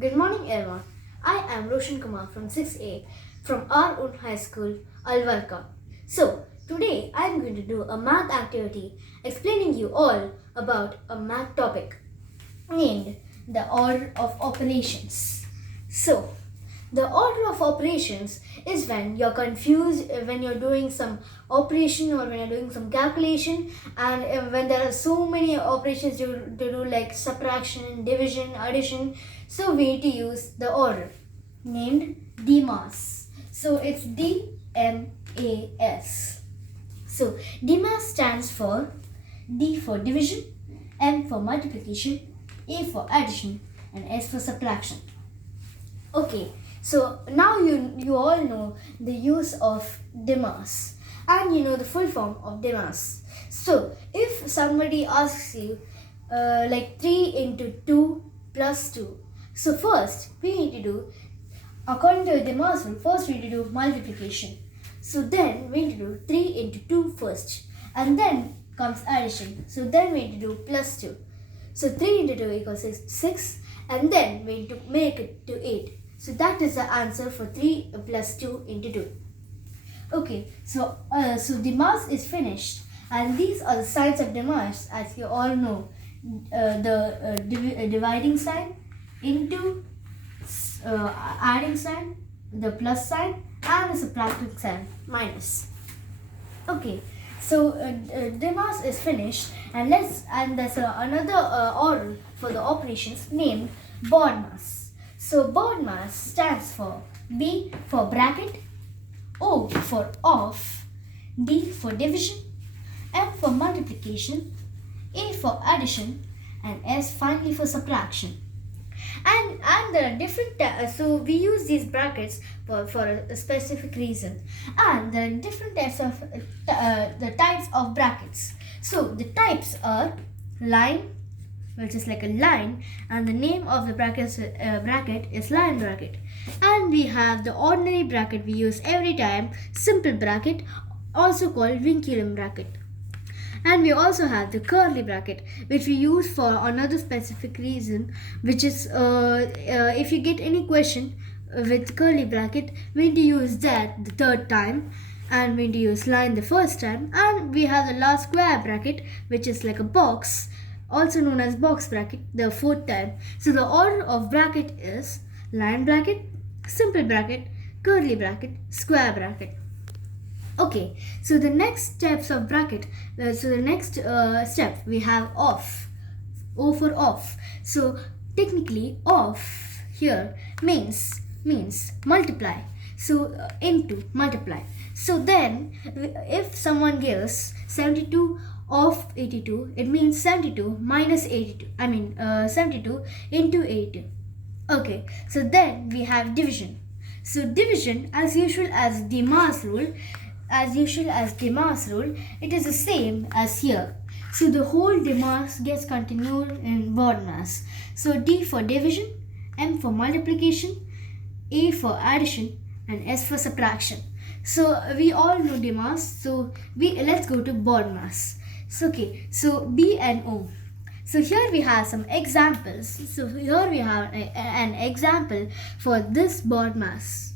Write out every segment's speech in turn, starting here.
Good morning, everyone. I am Roshan Kumar from 6A from our own high school, Alvarka. So, today I am going to do a math activity explaining you all about a math topic named the order of operations. So, the order of operations is when you're confused, when you're doing some operation or when you're doing some calculation, and when there are so many operations to do like subtraction, division, addition. So we need to use the order named DMAS. So it's DMAS. So DMAS stands for D for division, M for multiplication, A for addition, and S for subtraction. Okay, so now you all know the use of DMAS and you know the full form of DMAS. So if somebody asks you like 3 into 2 plus 2, so first we need to do, according to the DMAS rule, first we need to do multiplication. So then we need to do 3 into 2 first, and then comes addition. So then we need to do plus 2. So 3 into 2 equals 6, and then we need to make it to 8. So that is the answer for 3 plus 2 into 2. Okay, so DMAS is finished, and these are the signs of DMAS, as you all know. The dividing sign, into, adding sign, the plus sign, and the subtracting sign, minus. Okay, so DMAS is finished, and there's another order for the operations named BODMAS. So BODMAS stands for B for bracket, O for off, D for division, M for multiplication, A for addition, and S finally for subtraction. And there are different so we use these brackets for a specific reason, and there are different types of the types of brackets. So the types are line, which is like a line, and the name of the bracket is line bracket. And we have the ordinary bracket we use every time, simple bracket, also called vinculum bracket. And we also have the curly bracket, which we use for another specific reason, which is if you get any question with curly bracket, we need to use that the third time, and we need to use line the first time. And we have the last square bracket, which is like a box, also known as box bracket, the fourth time. So the order of bracket is line bracket, simple bracket, curly bracket, square bracket. Okay, so the next steps of bracket, step we have off, O for off. So technically off here means multiply. So into, multiply. So then if someone gives 72 of 82, it means 72 minus 82. 72 into 82. Okay, so then we have division. So division, as usual as DMAS rule, it is the same as here. So the whole DMAS gets continued in BODMAS. So D for division, M for multiplication, A for addition, and S for subtraction. So we all know DMAS. So let's go to BODMAS. So B and O. So here we have some examples. So here we have an example for this BODMAS.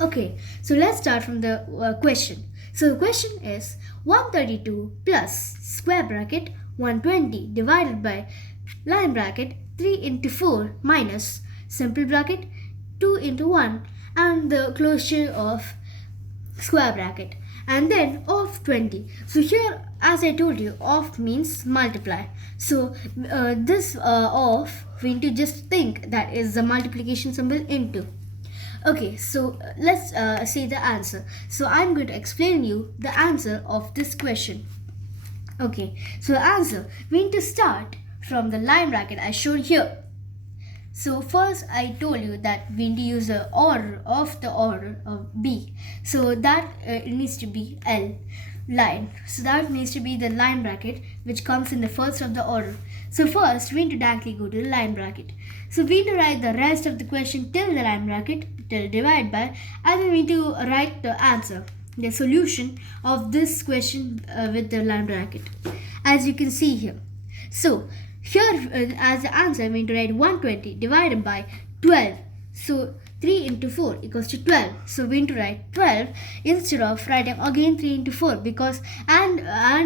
Okay, so let's start from the question. So the question is 132 plus square bracket 120 divided by line bracket 3 into 4 minus simple bracket 2 into 1 and the closure of square bracket, and then of 20. So here, as I told you, of means multiply. So this of, we need to just think that is the multiplication symbol into. Okay, so let's see the answer. So I'm going to explain you the answer of this question. Okay, so the answer, we need to start from the line bracket I showed here. So first I told you that we need to use the order of B. So that it needs to be L, line. So that needs to be the line bracket which comes in the first of the order. So first we need to directly go to the line bracket. So we need to write the rest of the question till the line bracket, till divide by, and then we need to write the answer, the solution of this question with the line bracket, as you can see here. So Here as the answer, I'm going to write 120 divided by 12. So 3 into 4 equals to 12. So we're going to write 12 instead of writing again 3 into 4, because and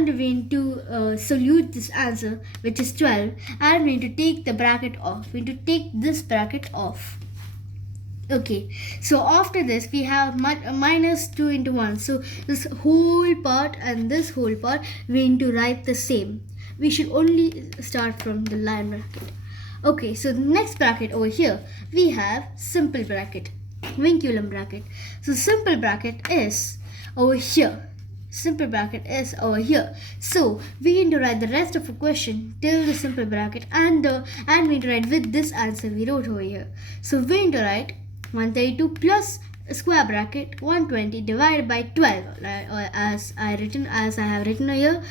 we're going to solute this answer, which is 12, and we're going to take the bracket off. We're going to take this bracket off. Okay, so after this we have minus 2 into 1. So this whole part and this whole part we're going to write the same. We should only start from the line bracket. Okay, so the next bracket over here we have simple bracket, vinculum bracket. So simple bracket is over here. Simple bracket is over here. So we need to write the rest of the question till the simple bracket, and we need to write with this answer we wrote over here. So we need to write 132 plus square bracket 120 divided by 12, as I have written here,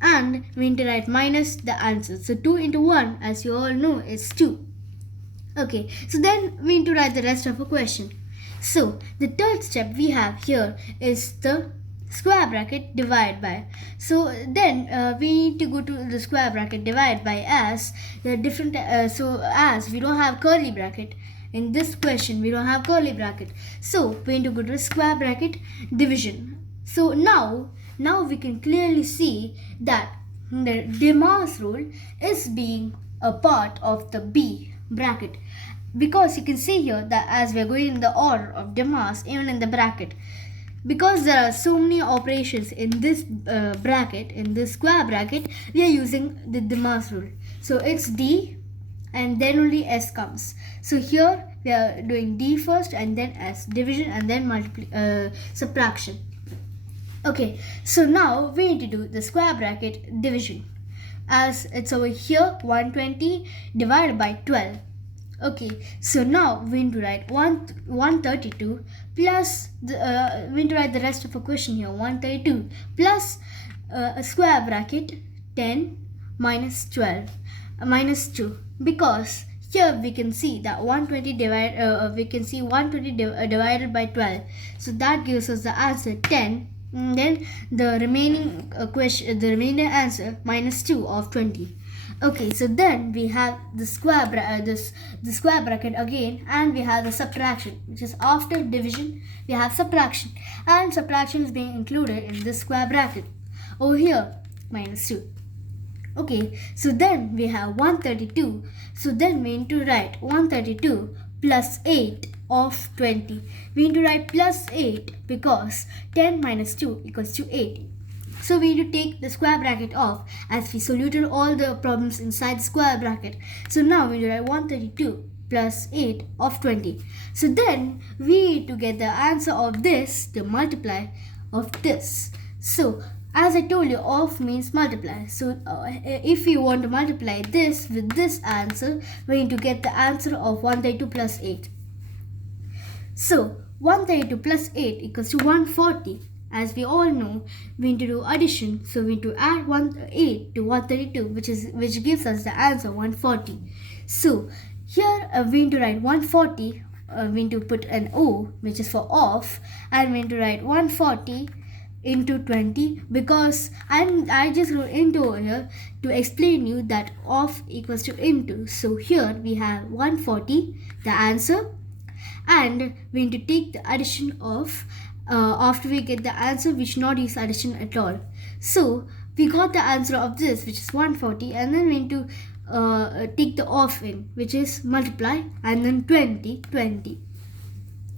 and we need to write minus the answer. So 2 into 1, as you all know, is 2. Okay, so then we need to write the rest of the question. So the third step we have here is the square bracket divided by. So then we need to go to the square bracket divided by, as the different as we don't have curly bracket in this question, we don't have curly bracket, so we need to go to the square bracket division. So now we can clearly see that the BODMAS rule is being a part of the B bracket, because you can see here that as we are going in the order of BODMAS, even in the bracket, because there are so many operations in this bracket, in this square bracket, we are using the BODMAS rule. So it's D and then only S comes. So here we are doing D first and then S, division and then subtraction. Okay, so now we need to do the square bracket division, as it's over here 120 divided by 12. Okay, so now we need to write 132 plus we need to write the rest of the question here, 132 plus a square bracket 10 minus 12 minus 2, because here we can see that 120 divided by 12, so that gives us the answer 10. And then the remaining remaining answer minus 2 of 20. Okay, so then we have the square bracket again, and we have the subtraction, which is after division we have subtraction, and subtraction is being included in this square bracket over here, minus 2. Okay, so then we have 132. So then we need to write 132 plus 8 of 20. We need to write plus 8 because 10 minus 2 equals to 8. So we need to take the square bracket off, as we soluted all the problems inside the square bracket. So now we need to write 132 plus 8 of 20. So then we need to get the answer of this, the multiply of this. So as I told you, of means multiply. So if you want to multiply this with this answer, we need to get the answer of 132 plus 8. So 132 plus 8 equals to 140. As we all know, we need to do addition. So we need to add 8 to 132, which gives us the answer 140. So here we need to write 140. We need to put an O, which is for off, and we need to write 140 into 20, because I just wrote into over here to explain you that off equals to into. So here we have 140, the answer, and we need to take the addition of after we get the answer, we should not use addition at all. So we got the answer of this, which is 140, and then we need to take the off in, which is multiply, and then 20.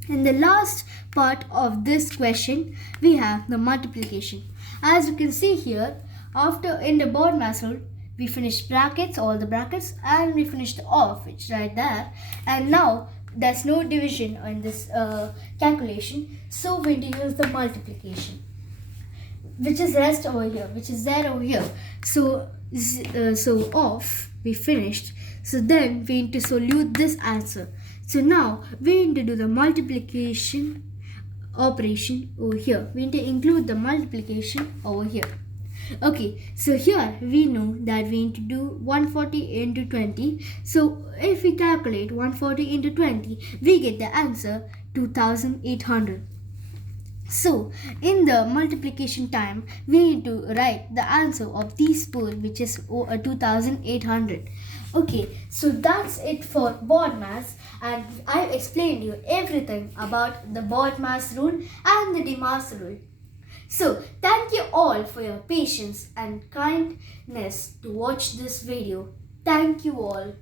In the last part of this question, we have the multiplication. As you can see here, after in the BODMAS rule, we finished brackets, all the brackets, and we finished the off, which is right there. And now there's no division in this calculation, so we need to use the multiplication, which is rest over here, which is there over here. So off we finished. So then we need to solute this answer. So now we need to do the multiplication operation over here. We need to include the multiplication over here. Okay, so here we know that we need to do 140 into 20. So if we calculate 140 into 20, we get the answer 2800. So, in the multiplication time, we need to write the answer of these four, which is 2800. Okay, so that's it for BODMAS, and I've explained you everything about the BODMAS rule and the DMAS rule. So, thank you all for your patience and kindness to watch this video. Thank you all.